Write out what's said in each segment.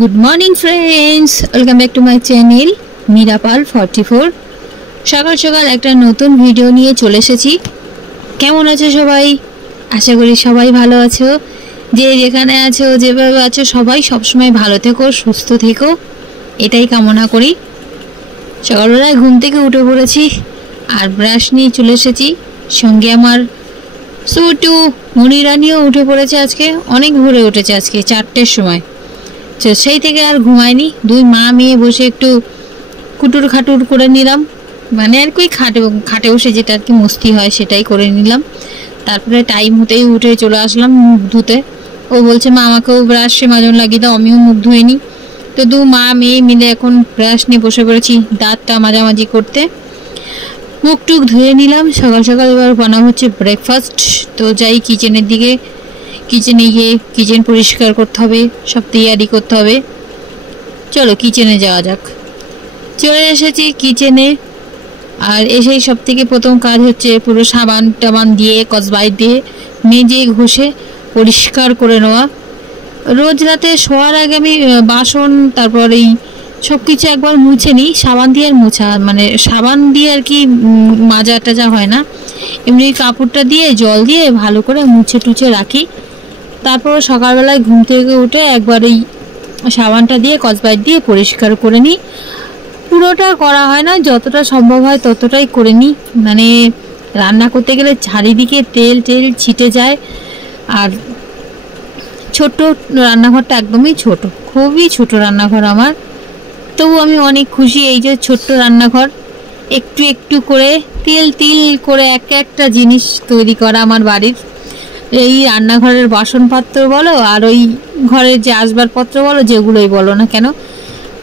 Good morning friends, welcome back to my channel Mirapal 44। সকাল সকাল একটা নতুন ভিডিও নিয়ে চলে এসেছি। কেমন আছো সবাই? আশা করি সবাই ভালো আছো। যে যেখানে আছো, যেভাবে আছো, সবাই সবসময় ভালো থেকো, সুস্থ থেকো, এটাই কামনা করি। সকালবেলায় ঘুম থেকে উঠে পড়েছি আর ব্রাশ নিয়ে চলে এসেছি। সঙ্গে আমার সুটু মনিরানিও উঠে পড়েছে। আজকে অনেক ভোরে উঠেছে, আজকে 4টের সময়। তো সেই থেকে আর ঘুমায়নি। দুই মা মেয়ে বসে একটু কুটুর খাটুর করে নিলাম, মানে আর কি খাটে বসে যেটা আর কি মস্তি হয় সেটাই করে নিলাম। তারপরে টাইম হতেই উঠে চলে আসলাম মুখ ধুতে। ও বলছে মা আমাকেও ব্রাশে মাজন লাগিয়ে দাও, আমিও মুখ ধুয়ে নিই। তো দু মা মেয়ে মিলে এখন ব্রাশ নিয়ে বসে পড়েছি দাঁতটা মাঝামাঝি করতে। মুখ টুক ধুয়ে নিলাম সকাল সকাল। এবার বানানো হচ্ছে ব্রেকফাস্ট। তো যাই কিচেনের দিকে, কিচেনে গিয়ে কিচেন পরিষ্কার করতে হবে, সব তৈয়ারি করতে হবে। চলো কিচেনে যাওয়া যাক। চলে এসেছি কিচেনে, আর এসেই সব থেকে প্রথম কাজ হচ্ছে পুরো সাবান টাবান দিয়ে কসবাই দিয়ে মেজে ঘষে পরিষ্কার করে নেওয়া। রোজ রাতে শোয়ার আগে আমি বাসন তারপর এই সব কিছু একবার মুছে নিই সাবান দিয়ে। আর মোছা মানে সাবান দিয়ে আর কি মাজা টাজা হয় না, এমনি কাপড়টা দিয়ে জল দিয়ে ভালো করে মুছে টুছে রাখি। তারপর সকালবেলায় ঘুম থেকে উঠে একবার এই সাবানটা দিয়ে কসবাইট দিয়ে পরিষ্কার করে নিই। পুরোটা করা হয় না, যতটা সম্ভব হয় ততটাই করে নিই। মানে রান্না করতে গেলে চারিদিকে তেল টেল ছিটে যায়। আর ছোট্ট রান্নাঘরটা একদমই ছোট, খুবই ছোট রান্নাঘর আমার। তবু আমি অনেক খুশি এই যে ছোট্ট রান্নাঘর, একটু একটু করে তিল তিল করে এক একটা জিনিস তৈরি করা আমার বাড়ির। এই রান্নাঘরের বাসনপত্র বলো আর ওই ঘরের যে আসবাবপত্র বলো, যেগুলোই বলো না কেন,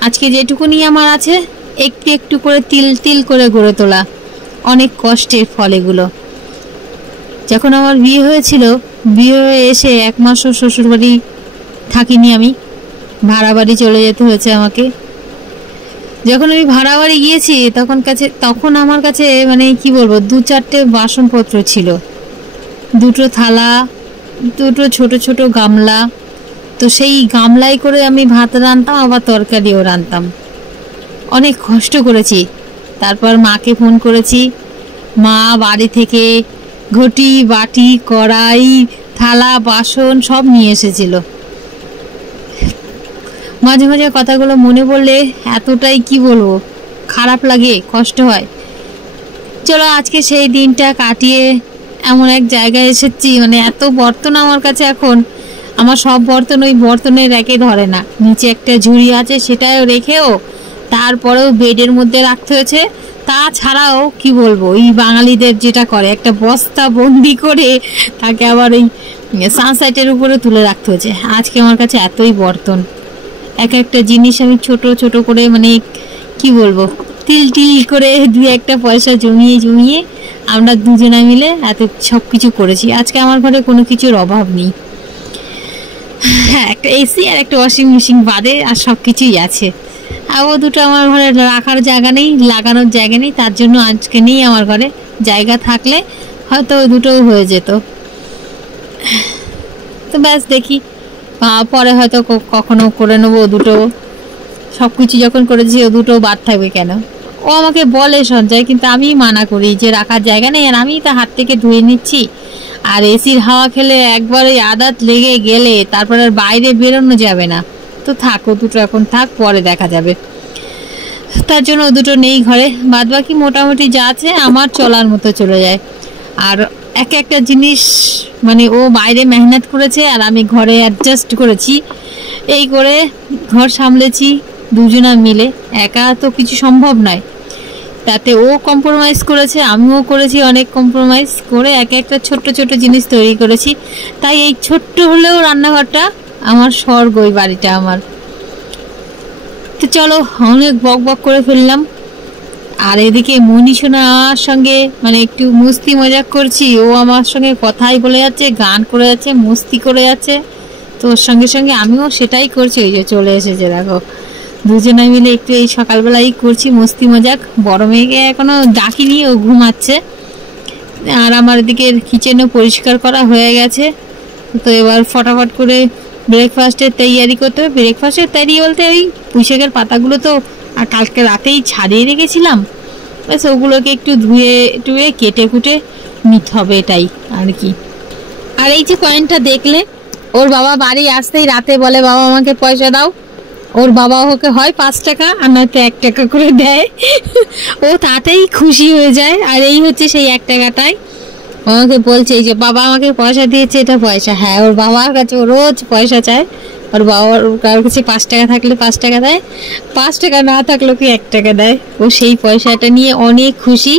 আজকে যেটুকুনি আমার আছে একটু একটু করে তিল তিল করে গড়ে তোলা। অনেক কষ্টের ফল এগুলো। যখন আমার বিয়ে হয়েছিল, বিয়ে হয়ে এসে 1 মাসও শ্বশুরবাড়ি থাকিনি আমি, ভাড়া বাড়ি চলে যেতে হয়েছে আমাকে। যখন আমি ভাড়া বাড়ি গিয়েছি তখন আমার কাছে মানে কি বলবো, 2-4টে বাসনপত্র ছিল, 2টো থালা, 2টো ছোট ছোট গামলা। তো সেই গামলায় করে আমি ভাত রান্তাম, আবার তরকারিও রান্তাম। অনেক কষ্ট করেছি। তারপর মাকে ফোন করেছি, মা বাড়ি থেকে ঘটি বাটি কড়াই থালা বাসন সব নিয়ে এসেছিল। মাঝে মাঝে কথাগুলো মনে পড়লে এতটাই কি বলবো খারাপ লাগে, কষ্ট হয়। চলো আজকে সেই দিনটা কাটিয়ে এমন এক জায়গায় এসেছি, মানে এত বর্তন আমার কাছে এখন, আমার সব বর্তন ওই বর্তনের র্যাকে ধরে না। নিচে একটা ঝুড়ি আছে, সেটাও রেখেও তারপরেও বেডের মধ্যে রাখতে হয়েছে। তাছাড়াও কি বলবো, এই বাঙালিদের যেটা করে, একটা বস্তা বন্দি করে তাকে আবার এই সানসাইটের উপরে তুলে রাখতে হয়েছে। আজকে আমার কাছে এতই বর্তন, এক একটা জিনিস আমি ছোট ছোট করে মানে কি বলবো তিল তিল করে 2-1টা পয়সা জমিয়ে জমিয়ে আমরা দুজনে মিলে এত সব কিছু করেছি। আজকে আমার ঘরে কোনো কিছুর অভাব নেই। হ্যাঁ, একটা এসি আর একটা ওয়াশিং মেশিন বাদে আর সব কিছুই আছে। আর ও দুটো আমার ঘরে রাখার জায়গা নেই, লাগানোর জায়গা নেই, তার জন্য আজকে নেই আমার ঘরে। জায়গা থাকলে হয়তো ওই দুটোও হয়ে যেত। তো ব্যাস দেখি পরে হয়তো কখনো করে নেবো দুটো। সব কিছু যখন করেছি ও দুটো বাদ থাকবে কেন? ও আমাকে বলে সঞ্জয়, কিন্তু আমি মানা করি যে রাখার জায়গা নেই, আর আমি তা হাত থেকে ধুয়ে নিচ্ছি। আর এসির হাওয়া খেলে একবার ওই আদাত লেগে গেলে তারপর আর বাইরে বেরোনো যাবে না। তো থাকো দুটো, এখন থাক, পরে দেখা যাবে। তার জন্য ও দুটো নেই ঘরে। বাদ বাকি মোটামুটি যা আছে আমার চলার মতো চলে যায়। আর এক একটা জিনিস মানে ও বাইরে মেহনত করেছে আর আমি ঘরে অ্যাডজাস্ট করেছি, এই করে ঘর সামলেছি দুজনা মিলে। একা তো কিছু সম্ভব নয়, তাতে ও কম্প্রোমাইজ করেছে, আমিও করেছি অনেক কম্প্রোমাইজ করে এক একটা ছোট্ট ছোট্ট জিনিস তৈরি করেছি। তাই এই ছোট্ট হলেও রান্নাঘরটা আমার স্বর্গ, ওই বাড়িটা আমার। তো চলো অনেক বক বক করে ফেললাম। আর এদিকে মনীষণা আমার সঙ্গে মানে একটু মস্তি মজাক করছি, ও আমার সঙ্গে কথাই বলে যাচ্ছে, গান করে যাচ্ছে, মস্তি করে যাচ্ছে। তো ওর সঙ্গে সঙ্গে আমিও সেটাই করছি। ওই যে চলে এসেছে দেখো, দুজনে মিলে একটু এই সকালবেলাই করছি মস্তি মজাক। বড় মেয়েকে এখনো ডাকিনি, ও ঘুমাচ্ছে। আর আমার এদিকে কিচেনও পরিষ্কার করা হয়ে গেছে। তো এবার ফটাফট করে ব্রেকফাস্টের তৈয়ারি করতে হবে। ব্রেকফাস্টের তৈরি বলতে ওই পুঁইশাকের পাতাগুলো তো কালকে রাতেই ছাড়িয়ে রেখেছিলাম, ব্যাস ওগুলোকে একটু ধুয়ে টুয়ে কেটে কুটে নিতে হবে, এটাই আর কি। আর এই যে কয়েনটা দেখলে, ওর বাবা বাড়ি আসতেই রাতে বলে বাবা আমাকে পয়সা দাও। ওর বাবা ওকে হয় 5 টাকা আর নয়তো 1 টাকা করে দেয়। ও তাতেই খুশি হয়ে যায়। আর এই হচ্ছে সেই 1 টাকাটাই আমাকে বলছে এই যে বাবা আমাকে পয়সা দিয়েছে, এটা পয়সা। হ্যাঁ, ওর বাবার কাছে ও রোজ পয়সা চায়। ওর বাবার কারোর কাছে 5 টাকা থাকলে 5 টাকা দেয়, 5 টাকা না থাকলেও কি 1 টাকা দেয়। ও সেই পয়সাটা নিয়ে অনেক খুশি,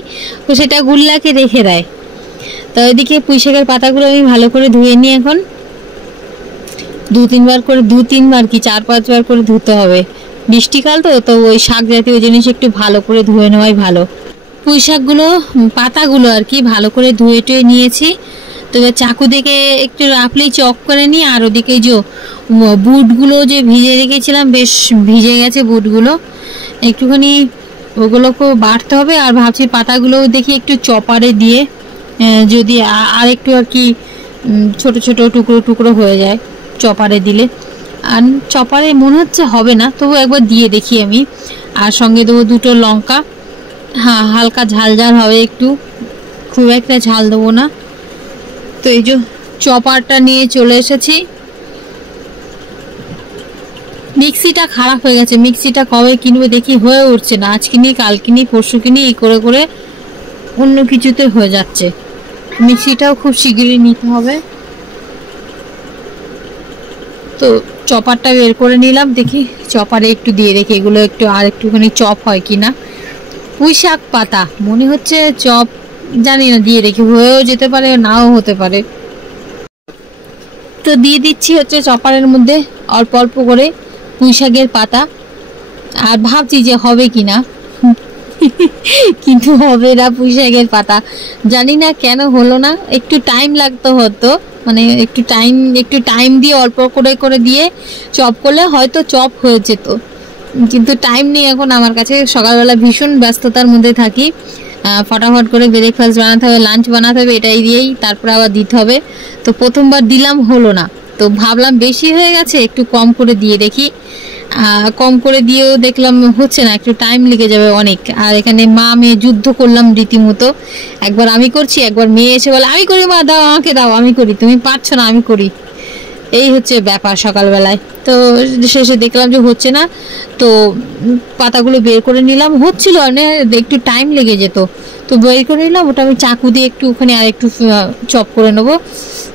ও সেটা গুল্লাকে রেখে দেয়। তো ওইদিকে পুঁইশাকের পাতাগুলো আমি ভালো করে ধুয়ে নিই। এখন 2-3 বার করে, 2-3 বার কি 4-5 বার করে ধুতে হবে। বৃষ্টিকাল তো ওই শাক জাতীয় জিনিস একটু ভালো করে ধুয়ে নেওয়াই ভালো। পুঁইশাকগুলো পাতাগুলো আর কি ভালো করে ধুয়ে টুয়ে নিয়েছি। তো এবার চাকু দেখে একটু রাফলি চক করে নিই। আর ওদিকে যে বুটগুলো যে ভিজে রেখেছিলাম, বেশ ভিজে গেছে বুটগুলো, একটুখানি ওগুলোকেও বাটতে হবে। আর ভাবছি পাতাগুলো দেখি একটু চপারে দিয়ে যদি আর একটু আর কি ছোট ছোট টুকরো টুকরো হয়ে যায় চপারে দিলে। আর চপারে মনে হচ্ছে হবে না, তবু একবার দিয়ে দেখি আমি। আর সঙ্গে দেবো 2টো লঙ্কা, হ্যাঁ হালকা ঝাল ঝাল হবে একটু, খুব একটা ঝাল দেবো না। তো এই যে চপারটা নিয়ে চলে এসেছি। মিক্সিটা খারাপ হয়ে গেছে, মিক্সিটা কবে কিনবে দেখি, হয়ে উঠছে না। আজ কিনি, কাল কিনি, পরশু কিনি, এই করে করে অন্য কিছুতে হয়ে যাচ্ছে। মিক্সিটাও খুব শিগগিরই নিতে হবে। তো চপারটা বের করে নিলাম, দেখি চপারে একটু দিয়ে দেখি এগুলো একটু আর একটুখানি চপ হয় কিনা। পুঁইশাক পাতা মনে হচ্ছে চপ, জানি না, দিয়ে দেখি, হয়েও যেতে পারে নাও হতে পারে। তো দিয়ে দিচ্ছি হচ্ছে চপারের মধ্যে অল্প অল্প করে পুঁইশাকের পাতা। আর ভাবছি যে হবে কিনা, কিন্তু হবে না পুঁইশাকের পাতা। জানি না কেন হলো না, একটু টাইম লাগতো হতো, মানে একটু টাইম দিয়ে অল্প করে করে দিয়ে চপ করলে হয়তো চপ হয়ে যেত, কিন্তু টাইম নেই এখন আমার কাছে। সকালবেলা ভীষণ ব্যস্ততার মধ্যে থাকি, ফটাফট করে ব্রেকফাস্ট বানাতে হবে, লাঞ্চ বানাতে হবে, এটাই দিয়েই তারপর আবার দিতে হবে। তো প্রথমবার দিলাম হলো না, তো ভাবলাম বেশি হয়ে গেছে, একটু কম করে দিয়ে দেখি। কম করে দিয়েও দেখলাম হচ্ছে না, একটু টাইম লেগে যাবে অনেক। আর এখানে মা মেয়ে যুদ্ধ করলাম রীতিমতো, একবার আমি করছি, একবার মেয়ে এসে বলে আমি করি, মা দাও আমাকে দাও, আমি করি, তুমি পারছো না আমি করি। এই হচ্ছে ব্যাপার সকালবেলায়। তো শেষে দেখলাম যে হচ্ছে না, তো পাতাগুলো বের করে নিলাম। হচ্ছিল একটু টাইম লেগে যেত, তো বের করে নিলাম। ওটা আমি চাকু দিয়ে একটু ওখানে আর একটু চপ করে নেবো।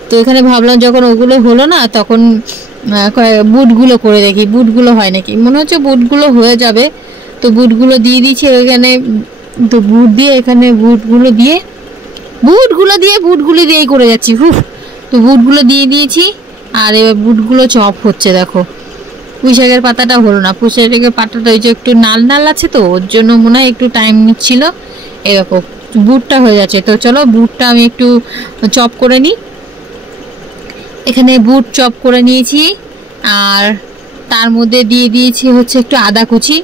তো এখানে ভাবলাম যখন ওগুলো হলো না, তখন বুটগুলো করে দেখি, বুটগুলো হয় নাকি। মনে হচ্ছে বুটগুলো হয়ে যাবে, তো বুটগুলো দিয়ে দিয়েছি ওইখানে। তো বুট দিয়ে এখানে বুটগুলো দিয়েই করে যাচ্ছি। তো বুটগুলো দিয়ে দিয়েছি, আর এবার বুটগুলো চপ হচ্ছে। দেখো পুঁইশাকের পাতাটা হলো না, পুঁইশাকের পাতাটা ওই যে একটু নাল নাল আছে, তো ওর জন্য মনে হয় একটু টাইম নিচ্ছিল। এরকম বুটটা হয়ে যাচ্ছে। তো চলো বুটটা আমি একটু চপ করে নিই। এখানে বুট চপ করে নিয়েছি, আর তার মধ্যে দিয়ে দিয়েছি হচ্ছে একটু আদা কুচি।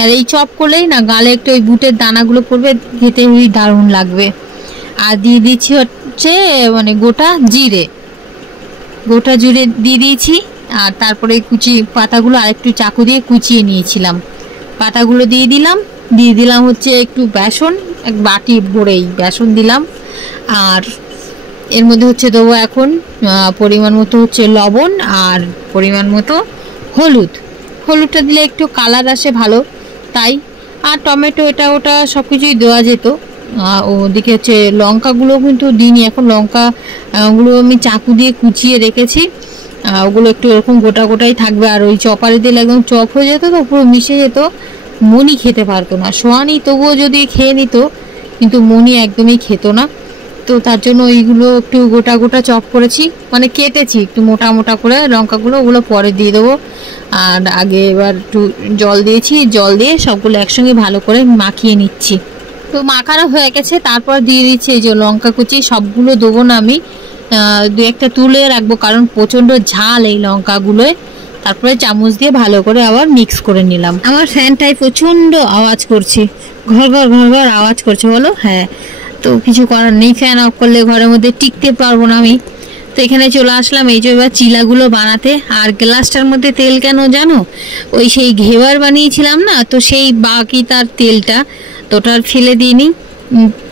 আর এই চপ করলেই না গালে একটু ওই বুটের দানাগুলো পড়বে, খেতে দারুণ লাগবে। আর দিয়ে দিচ্ছি হচ্ছে মানে গোটা জিরে দিয়ে দিয়েছি। আর তারপরে পাতাগুলো আর একটু চাকু দিয়ে কুচিয়ে নিয়েছিলাম, পাতাগুলো দিয়ে দিলাম হচ্ছে একটু বেসন, এক বাটি ভরেই বেসন দিলাম। আর এর মধ্যে হচ্ছে দেবো এখন পরিমাণ মতো হচ্ছে লবণ, আর পরিমাণ মতো হলুদটা দিলে একটু কালার আসে ভালো, তাই। আর টমেটো এটা ওটা সব কিছুই দেওয়া যেত। ওদিকে হচ্ছে লঙ্কাগুলো কিন্তু দিইনি, এখন লঙ্কাগুলো আমি চাকু দিয়ে কুচিয়ে রেখেছি। ওগুলো একটু এরকম গোটা গোটাই থাকবে। আর ওই চপারে দিলে একদম চপ হয়ে যেত, তো পুরো মিশে যেত। মনি খেতে পারতো না, সোয়ানি তবুও যদি খেয়ে নিত, কিন্তু মনি একদমই খেত না। তো তার জন্য ওইগুলো একটু গোটা গোটা চপ করেছি, মানে কেটেছি একটু মোটা মোটা করে লঙ্কাগুলো, ওগুলো পরে দিয়ে দেবো। আর আগে এবার একটু জল দিয়েছি, জল দিয়ে সবগুলো একসঙ্গে ভালো করে মাখিয়ে নিচ্ছি। তো মাখানো হয়ে গেছে, তারপর দিয়ে দিচ্ছি এই যে লঙ্কা কুচি। সবগুলো দেবো না আমি, 2-1টা তুলে রাখবো, কারণ প্রচণ্ড ঝাল এই লঙ্কাগুলোয়। তারপরে চামচ দিয়ে ভালো করে আবার মিক্স করে নিলাম। আমার ফ্যানটাই প্রচণ্ড আওয়াজ করছে, ঘর ঘর আওয়াজ করছে বলো। হ্যাঁ, তো কিছু করার নেই, ফ্যান অফ করলে ঘরের মধ্যে টিকতে পারবো না আমি, তো এখানে চলে আসলাম এই যে এবার চিলাগুলো বানাতে। আর গ্লাসটার মধ্যে তেল কেন জানো, ওই সেই ঘেবার বানিয়েছিলাম না, তো সেই বাকি তার তেলটা, তো ওটা ফেলে দিইনি।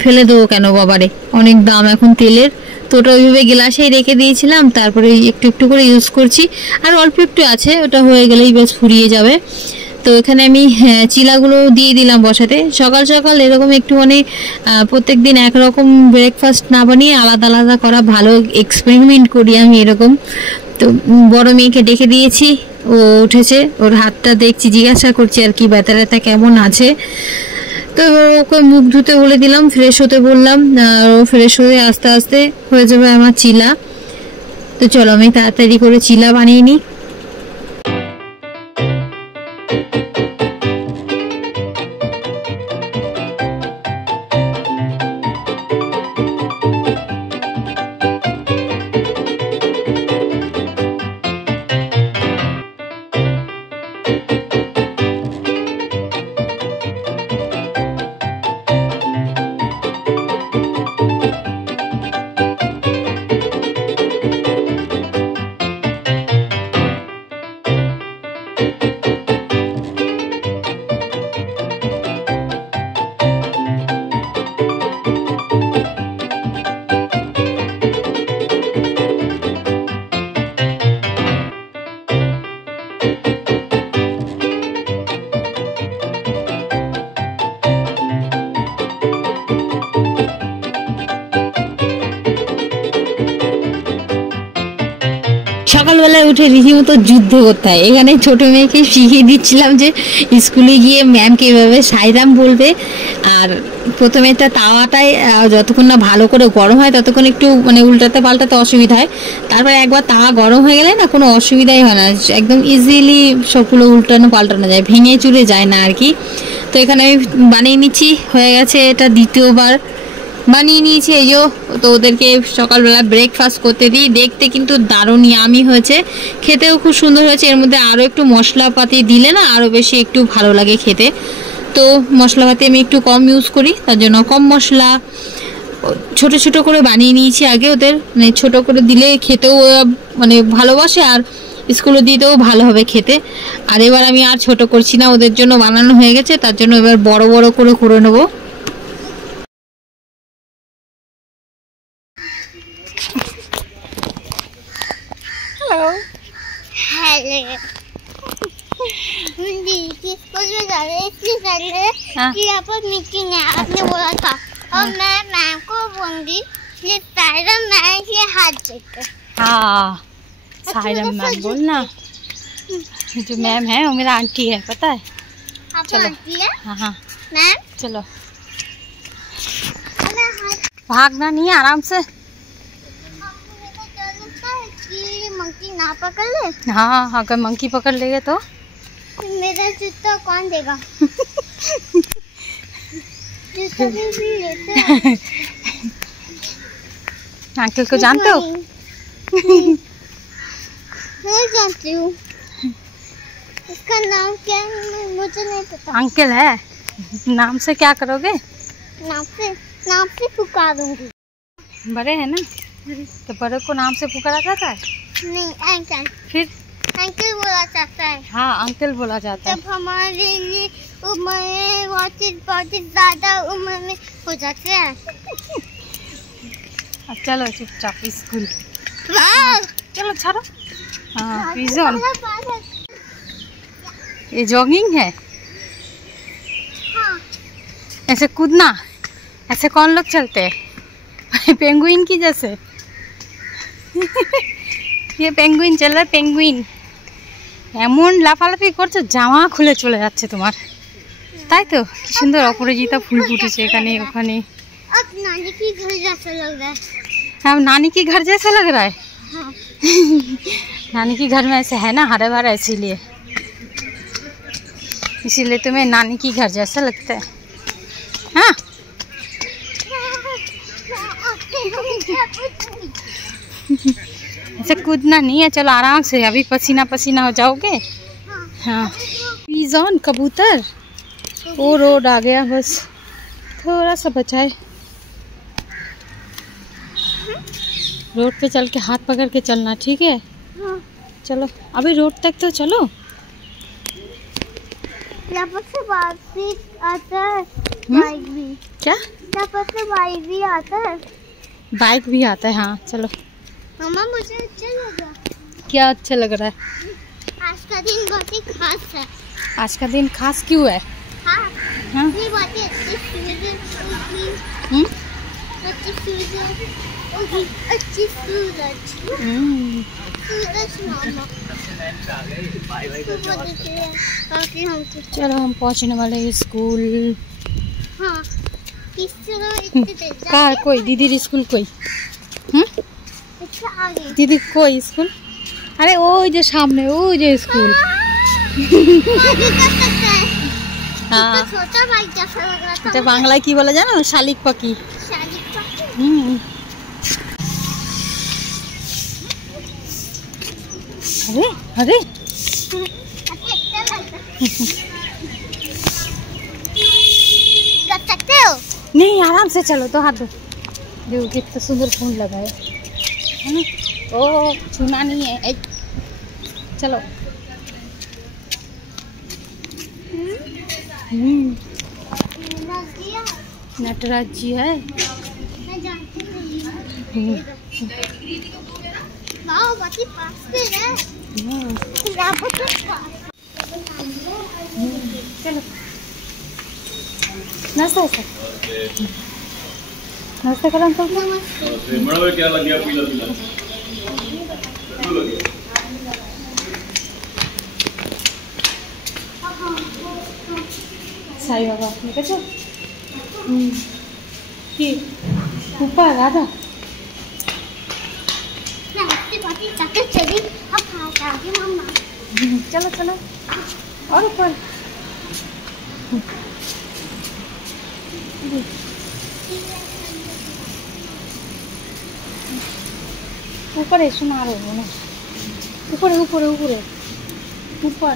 ফেলে দেবো কেন বাবারে, অনেক দাম এখন তেলের। তো ওটা ওইভাবে গ্লাসেই রেখে দিয়েছিলাম, তারপরে একটু একটু করে ইউজ করছি। আর অল্প একটু আছে, ওটা হয়ে গেলেই বেশ ফুরিয়ে যাবে। তো এখানে আমি চিলাগুলো দিয়ে দিলাম বসাতে। সকাল সকাল এরকম একটু মানে প্রত্যেক দিন একরকম ব্রেকফাস্ট না বানিয়ে আলাদা আলাদা করা ভালো, এক্সপেরিমেন্ট করি আমি এরকম। তো বড় মেয়েকে ডেকে দিয়েছি, ও উঠেছে, ওর হাতটা দেখছি, জিজ্ঞাসা করছি আর কি ব্যথা ট্যাথা কেমন আছে। তো ওকে মুখ ধুতে বলে দিলাম, ফ্রেশ হতে বললাম। আর ও ফ্রেশ হয়ে আস্তে আস্তে হয়ে যাবে আমার চিলা। তো চলো আমি তাড়াতাড়ি করে চিলা বানিয়ে নিই। সকালবেলায় উঠে রীতিমতো যুদ্ধ করতে হয়। এখানে ছোট মেয়েকে শিখিয়ে দিচ্ছিলাম যে স্কুলে গিয়ে ম্যামকে এভাবে সাইরাম বলবে। আর প্রথমে তাওয়াটাই যতক্ষণ না ভালো করে গরম হয় ততক্ষণ একটু মানে উল্টাতে পাল্টাতে অসুবিধা হয়। তারপরে একবার তাওয়া গরম হয়ে গেলে না কোনো অসুবিধাই হয় না, একদম ইজিলি সবগুলো উল্টানো পাল্টানো যায়, ভেঙে চুরে যায় না আর কি। তো এখানে আমি বানিয়ে নিচ্ছি, হয়ে গেছে এটা দ্বিতীয়বার বানিয়ে নিয়েছি এই যে। তো ওদেরকে সকালবেলা ব্রেকফাস্ট করতে দিই। দেখতে কিন্তু দারুণ ইয়ামি হয়েছে, খেতেও খুব সুন্দর হয়েছে। এর মধ্যে আরও একটু মশলাপাতি দিলে না আরও বেশি একটু ভালো লাগে খেতে। তো মশলাপাতি আমি একটু কম ইউজ করি, তার জন্য কম মশলা। ছোট ছোট করে বানিয়ে নিয়েছি আগে, ওদের মানে ছোটো করে দিলে খেতেও মানে ভালোবাসে, আর স্কুলে দিতেও ভালো হবে খেতে। আর এবার আমি আর ছোট করছি না, ওদের জন্য বানানো হয়ে গেছে, তার জন্য এবার বড় বড় করে নেবো। हेलो स्कूल में जा रहे इसलिए चल रहे कि यहाँ पर मीटिंग है, आपने बोला था। और मैं मैम को बोलूंगी ये सायरम मैम के हाथ देते। हाँ सायरम मैम बोलना, जो मैम है वो मेरा आंटी है, पता है। चलो आंटी है? हाँ हाँ मैम चलो, भागना नहीं, आराम से। मंकी ना पकड़ ले। हाँ अगर मंकी पकड़ लेगा तो मेरा जूता कौन देगा? जूता भी लेते हैं। अंकल को जानते हो? मैं जानती हूँ, इसका नाम क्या है मुझे नहीं पता। अंकल है, नाम से क्या करोगे? नाम से पुकारूंगी। बड़े हैं ना, तो बड़े को नाम से पुकारा जाता है? नहीं अंकल। फिर अंकल बोला जाता है। हाँ अंकल बोला जाता है। जब हमारे लिए उम्र बहुत ज्यादा उम्र में हो जाते हैं। अब चलो चुपचाप स्कूल। चलो छोड़ो। हाँ पिजन, ये जॉगिंग है। हाँ। ऐसे कूदना, ऐसे कौन लोग चलते हैं? पेंगुइन की जैसे। ये पेंगुइन चल रहा है, पेंगुइन। এমন লাফালাফি করছো জামা খুলে চলে যাচ্ছে তোমার, তাই তো? কি সুন্দর অপরাজিতা ফুল ফুটেছে এখানে ওখানে। अब नानी की घर जैसा लग रहा है। हाँ नानी की घर जैसा लग रहा है। हाँ। नानी की घर में ऐसे है ना हरे भरे, इसीलिए तुम्हें नानी की घर जैसा लगता है। हाँ ऐसे कूदना नहीं है, चलो आराम से, अभी पसीना पसीना हो जाओगे। हाँ पिजन कबूतर, वो रोड आ गया, बस थोड़ा सा बचा है। रोड पे चल के हाथ पकड़ के चलना, ठीक है? हाँ। चलो अभी रोड तक तो चलो। यहाँ पर से बाइक भी आता है, बाइक भी। क्या? यहाँ पर से बाइक भी आता है, बाइक भी आता है। हाँ चलो। मम्मा मुझे अच्छा लगा। क्या अच्छा लग रहा है? आज का दिन बहुत ही खास है। आज का दिन खास क्यों है? हाँ, हाँ? ये बहुत ही अच्छी सूरज हम्म? अच्छी सूरज होगी, अच्छी सूरज सूरज मामा। काफी हमसे। चलो हम पहुंचने वाले हैं स्कूल। हाँ, किस तरह इतने देर कहाँ कोई दीदी स्कूल कोई? अच्छा आगे। दीदी कोई स्कूल? अरे वो जो सामने वो जो स्कूल। आगे कर सकते हैं। हाँ। तो छोटा बाइक जैसा लग रहा था। এটা বাংলায় কি বলা জানো? শালিক পাখি। शादी का। अरे अरे अच्छा लगता है। कर सकते हो? नहीं आराम से चलो तो हाथ दो। देखो कितना सुंदर फूल लगा है ना? ओ छूना नहीं है। ए, चलो। नटराज जी है। मैं जानती नहीं। वाह, बहुत ही पास में है। यहाँ पर तो पास। चलो नाश्ता नाश्ता करो अंकल। नमस्ते। क्या लग गया पीला पीला साई बाबा ठीक है। कि ऊपर राधा चली अब खाता है मम्मा। चलो चलो और ऊपर। ऊपर है सुना रहे हो ना? ऊपर ऊपर ऊपर ऊपर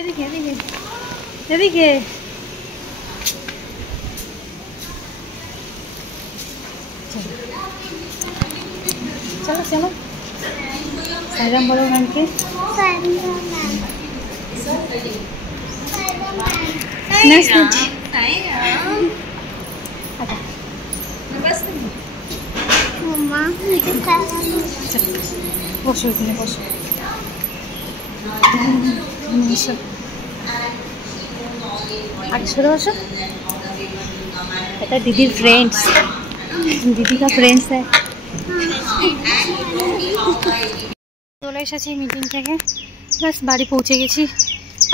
এদিকে এদিকে এদিকে चलो चलो साईराम बोलो मैम के। मम्मा मुझे खाना है। বসো এখানে বসো। आगे सरो बसो। এটা दीदी फ्रेंड्स, दीदी का फ्रेंड्स है। চলে এসেছি মিটিং থেকে, বাস বাড়ি পৌঁছে গেছি।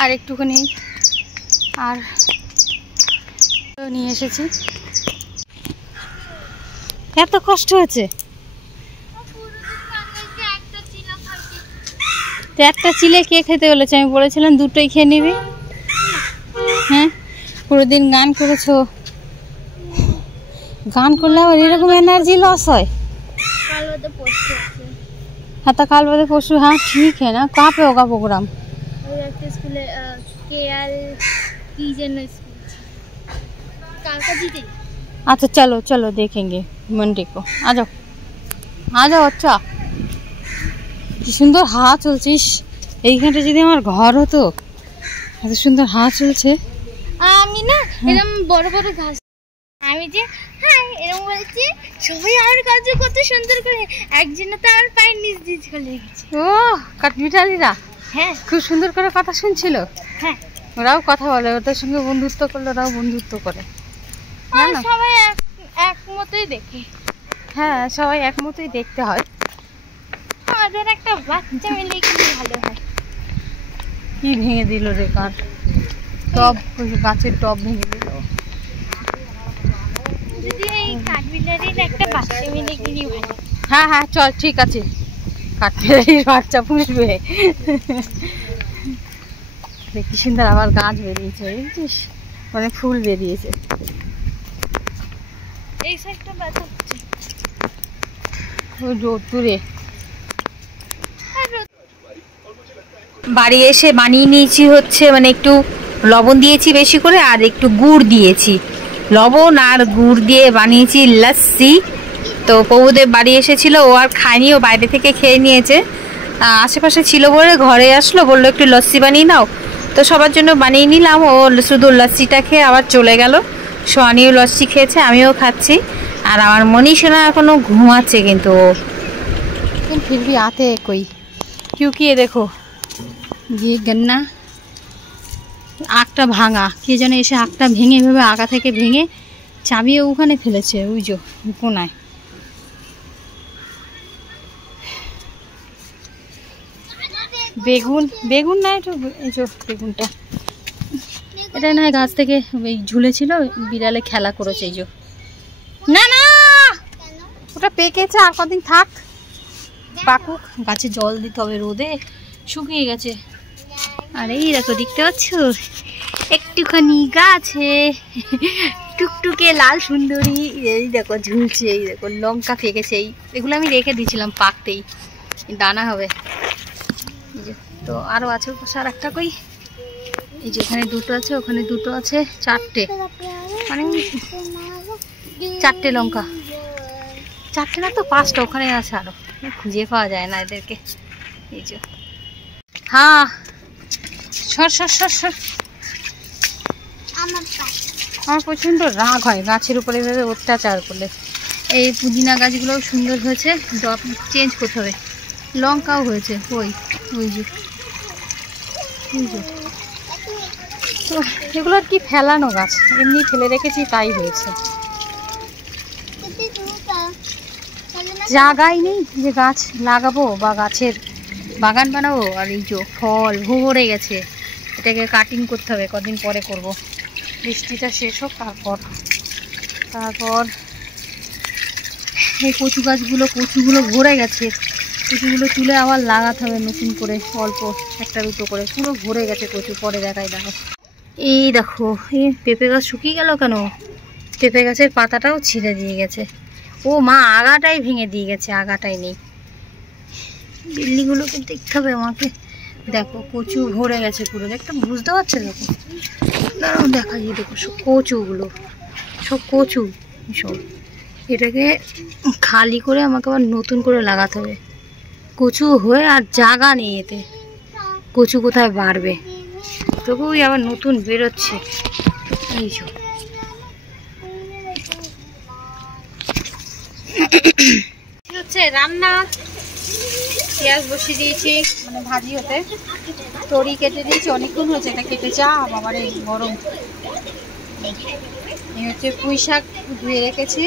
আর একটুখানি আর নিয়ে এসেছি। এত কষ্ট হয়েছে তো একটা চিলে কে খেতে বলেছে? আমি বলেছিলাম দুটোই খেয়ে নিবি। হ্যাঁ পুরো দিন গান করেছো, গান করলে আবার এরকম एनर्जी लॉस হয়। कल वो तो पोस्ट है। हाँ तो कल बदे परसों। हाँ ठीक है ना। कहाँ पे होगा प्रोग्राम? और एक स्कूल केएल की जन स्कूल कालका जीते। अच्छा चलो चलो देखेंगे मंडे को। आ जाओ आ जाओ। अच्छा কি সুন্দর হাওয়া চলছে। এইখানটা যদি আমার ঘর হতো। এত সুন্দর হাওয়া চলছে। আমি না এরকম বড় বড় ঘাস আমি যে হ্যাঁ এরকম বলছি সবাই আমার কাজ কত সুন্দর করে একজন তো আমার পায়ের নিচ দিয়ে চলে গেছে। ও কাঠবিড়ালিরা হ্যাঁ খুব সুন্দর করে কথা শুনছিল। হ্যাঁ ওরাও কথা বলে, ওদের সঙ্গে বন্ধুত্ব করলে ওরাও বন্ধুত্ব করে। আর সবাই একমতই দেখে। হ্যাঁ সবাই একমতই দেখতে হয়। আমাদের একটা বাচ্চা মিলে কি ভালো হয়। কি ভেঙে দিল রে কাঠ? টব, গাছের টব ভেঙে দিল। যদি এই কাঠবিড়ালির একটা বাচ্চা মিলে কি ভালো। হ্যাঁ হ্যাঁ চল ঠিক আছে। কাঠবিড়ালির বাচ্চা পুষবে। কি সুন্দর আবার গাছ বেরিয়েছে, বুঝছিস? মানে ফুল বেরিয়েছে। এই সাইডটা ব্যথা হচ্ছে। ওই রোদ্দুরে বাড়ি এসে বানিয়ে নিয়েছি হচ্ছে মানে একটু লবণ দিয়েছি বেশি করে আর একটু গুড় দিয়েছি। লবণ আর গুড় দিয়ে বানিয়েছি লস্যি। তো প্রভুদেব বাড়ি এসেছিল, ও আর খায়নি, ও বাইরে থেকে খেয়ে নিয়েছে। আশেপাশে ছিল বলে ঘরে আসলো, বললো একটু লস্যি বানিয়ে নাও, তো সবার জন্য বানিয়ে নিলাম। ও শুধু লস্যিটা খেয়ে আবার চলে গেল। সোয়ানিও লস্যি খেয়েছে, আমিও খাচ্ছি। আর আমার মনীষা এখনো ঘুমাচ্ছে, কিন্তু ও फिर भी आते हैं कोई, क्योंकि ये देखो ये गन्ना আগটা ভাঙা, কে যেন এসে আগটা ভেঙে এভাবে আগা থেকে ভেঙে চাবিয়ে ওখানে ফেলেছে, ওই যে কোনায়। বেগুন, বেগুন না একটু, এই যে বেগুনটা, এটা না গাছ থেকে ঝুলেছিল, বিড়ালে খেলা করেছে। এই যে না না, ওটা পেকেছে, আর কদিন থাক পাকুক। গাছে জল দিতে হবে, রোদে শুকিয়ে গেছে। আর এই দেখো, দেখতে পাচ্ছ একটুখানি গাছে টুকটুকে লাল সুন্দরী, এই দেখো ঝুলছে। এই দেখো লঙ্কা ফেকেছে, এগুলো আমি রেখে দিয়েছিলাম পাকতেই দানা হবে। তো আরো আছে আর একটা কই, এই যে এখানে দুটো আছে, ওখানে দুটো আছে, চারটে, মানে 4টে লঙ্কা, 4টে না তো 5টা, ওখানে আছে আরো, খুঁজে পাওয়া যায় না এদেরকে। এই যে হ্যাঁ, সর সর সর সর। আমার প্রচণ্ড রাগ হয় গাছের উপরে এভাবে অত্যাচার করলে। এই পুদিনা গাছগুলোও সুন্দর হয়েছে, ডব চেঞ্জ করতে হবে। লঙ্কাও হয়েছে, ওই ওই যে তো এগুলো আর কি ফেলানো গাছ, এমনি ফেলে রেখেছি তাই হয়েছে। জায়গাই নেই যে গাছ লাগাবো বা গাছের বাগান বানাবো। আর এই যে ফল ভরে গেছে, এটাকে কাটিং করতে হবে, কদিন পরে করব, বৃষ্টিটা শেষ হোক তারপর এই কচু গাছগুলো, কচুগুলো ভরে গেছে, কচুগুলো তুলে আবার লাগাতে হবে নতুন করে, অল্প একটা দুটো করে, পুরো ভরে গেছে কচু। পরে দেখাই দেখো, এই দেখো এই পেঁপে গাছ শুকিয়ে গেল কেন, পেঁপে গাছের পাতাটাও ছিঁড়ে দিয়ে গেছে। ও মা, আগাটাই ভেঙে দিয়ে গেছে, আগাটাই নেই। বিল্লিগুলোকে দেখতে হবে আমাকে। দেখো কচু ভরে গেছে পুরো, দেখতে বুঝতে পারছো? দেখো দাঁড়াও দেখাই, দেখো সব কচুগুলো, সব কচু সব। এটাকে খালি করে আমাকে আবার নতুন করে লাগাতে হবে। কচু হয়ে আর জায়গা নেই এতে, কচু কোথায় বাড়বে, তবুই আবার নতুন বেরোচ্ছে। এই সব হচ্ছে রান্না, পেঁয়াজ বসিয়ে দিয়েছি, মানে ভাজি হতে, তরি কেটে দিয়েছি, অনেকক্ষণ হয়েছে এটা কেটে। চা বাবারে গরম। এই হচ্ছে পুঁই শাক ধুয়ে রেখেছি,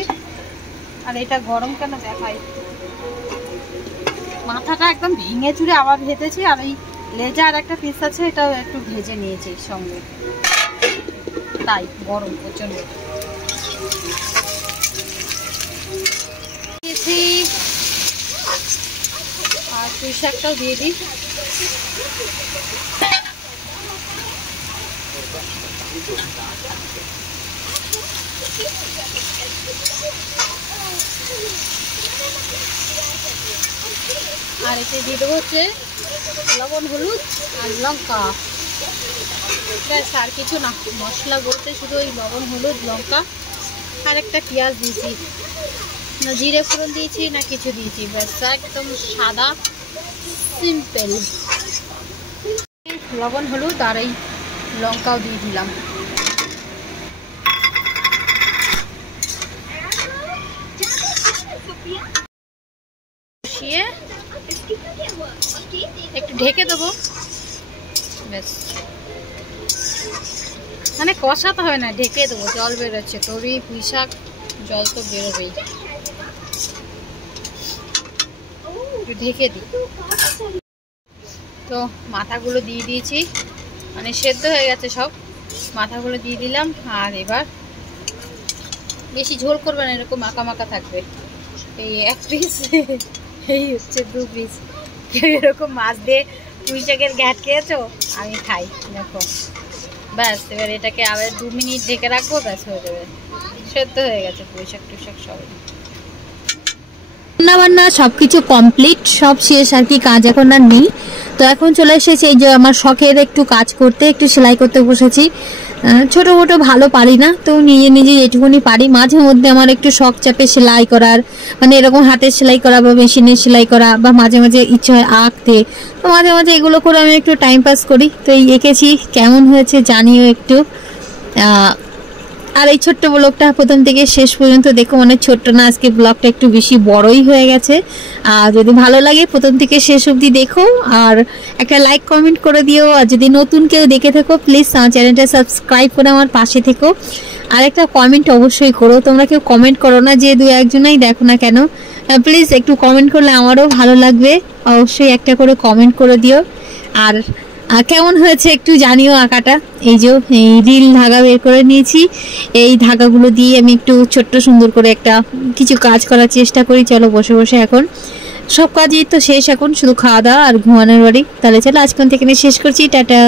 আর এটা গরম কেন দেখাই, মাথাটা একদম ভেঙে চুরে আবার ভেজেছি। আর এই লেজা আর একটা পিস আছে, এটাও একটু ভেজে নিয়েছি সঙ্গে, তাই গরম প্রচন্ড। আর পুঁই শাকটাও দিয়ে দিই। আর এতে দিয়ে দেবো হচ্ছে লবণ, হলুদ আর লঙ্কা, ব্যাস আর কিছু না। মশলা বলতে শুধু ওই লবণ, হলুদ, লঙ্কা আর একটা পেঁয়াজ দিয়েছি, না জিরে ফোড়ন দিয়েছি না কিছু দিয়েছি, ব্যাস একদম সাদা সিম্পল। লবণ, হলুদ আর এই লঙ্কাও দিয়ে দিলাম। একটু ঢেকে দেবো, ব্যাস, মানে কষাতে হবে না, ঢেকে দেবো। জল বেরোচ্ছে, তরি পুঁই শাক, জল তো বেরোবেই, একটু ঢেকে দিই। তো মাথাগুলো দিয়ে দিয়েছি, মানে সেদ্ধ হয়ে গেছে সব, মাথাগুলো দিয়ে দিলাম। আর এবার বেশি ঝোল করবে না, এরকম মাখা মাখা থাকবে। এই 1 পিস, এই হচ্ছে 2 পিস। কেউ এরকম মাছ দিয়ে পুঁই শাকের ঘ্যাট খেয়েছো? আমি খাই, দেখো ব্যাস। এবার এটাকে আবার 2 মিনিট ঢেকে রাখবো, ব্যাস হয়ে যাবে, সেদ্ধ হয়ে গেছে পুঁই শাক টুই শাক সব। রান্না বান্না সবকিছু কমপ্লিট, সব শেষ আর কি, কাজ এখন আর নেই। তো এখন চলে এসেছি এই যে আমার শখের একটু কাজ করতে, একটু সেলাই করতে বসেছি। ছোটো মোটো ভালো পারি না, তো নিজে নিজে যেটুকুনি পারি। মাঝে মধ্যে আমার একটু শখ চাপে সেলাই করার, মানে এরকম হাতের সেলাই করা বা মেশিনের সেলাই করা, বা মাঝে মাঝে ইচ্ছে হয় আঁকতে, তো মাঝে মাঝে এগুলো করে আমি একটু টাইম পাস করি। তো এই এঁকেছি, কেমন হয়েছে জানিও একটু। আর এই ছোট্ট ব্লগটা প্রথম থেকে শেষ পর্যন্ত দেখো, মানে ছোট্ট না, আজকে ব্লগটা একটু বেশি বড়ই হয়ে গেছে। আর যদি ভালো লাগে প্রথম থেকে শেষ অবধি দেখো, আর একটা লাইক কমেন্ট করে দিও। আর যদি নতুন কেউ দেখে থাকো প্লিজ আমার চ্যানেলটা সাবস্ক্রাইব করে আমার পাশে থেকো। আর একটা কমেন্ট অবশ্যই করো, তোমরা কেউ কমেন্ট করো না, যে দু একজনই দেখো না কেন, প্লিজ একটু কমেন্ট করলে আমারও ভালো লাগবে। অবশ্যই একটা করে কমেন্ট করে দিও। আর কেমন হয়েছে একটু জানিও আঁকাটা। এই যে এই রিল ধাগা বের করে নিয়েছি, এই ধাগাগুলো দিয়ে আমি একটু ছোট্ট সুন্দর করে একটা কিছু কাজ করার চেষ্টা করি। চলো বসে বসে এখন সব কাজই তো শেষ, এখন শুধু খাওয়া দাওয়া আর ঘুমানোর বাড়ি। তাহলে চলো আজকে থেকে শেষ করছি, টাটা।